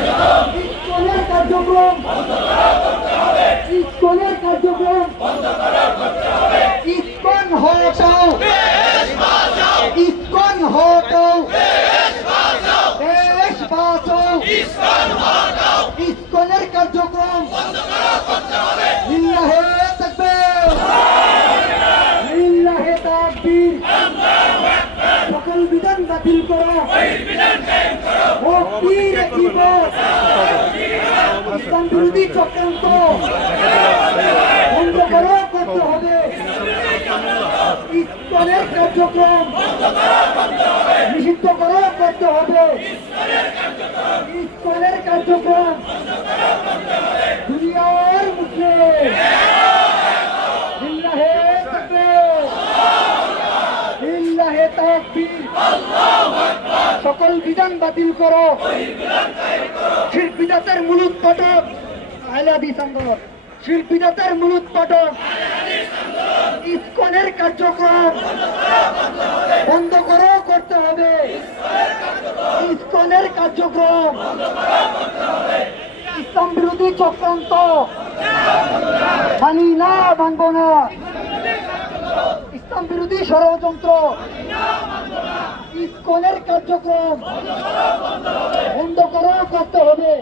ইস্কনের কার্যক্রম। ইস্কনের কার্যক্রম। ইস্কন হটাও ইস্কন হটাও দেশ বাঁচাও। ইস্কনের কার্যক্রম। লিল্লাহে তাকবীর। লিল্লাহে তাকবীর। সকল বিধান বাতিল করো। মুক্তির দিবস। ইসলাম বিরোধী চক্রান্ত। বন্ধ করো, করতে হবে। ইস্কনের কার্যক্রম। নিষিদ্ধ করো, করতে হবে। ইস্কনের কার্যক্রম দুনিয়ার মুসলিম লিল্লাহে তাকবীর লিল্লাহে তাকবীর সকল বিধান বাতিল করো। শিল্পীদাতের মূল উৎপাদক আইলাদি সংঘ শিল্পীদাতের মূল উৎপাদক ইস্কনের কার্যক্রম বন্ধ করো, করতে হবে। ইস্কনের কার্যক্রম ইসলাম বিরোধী চক্রান্ত। মানি না, মানব না। ষড়যন্ত্র। ইস্কনের কার্যক্রম বন্ধ করেও করতে হবে।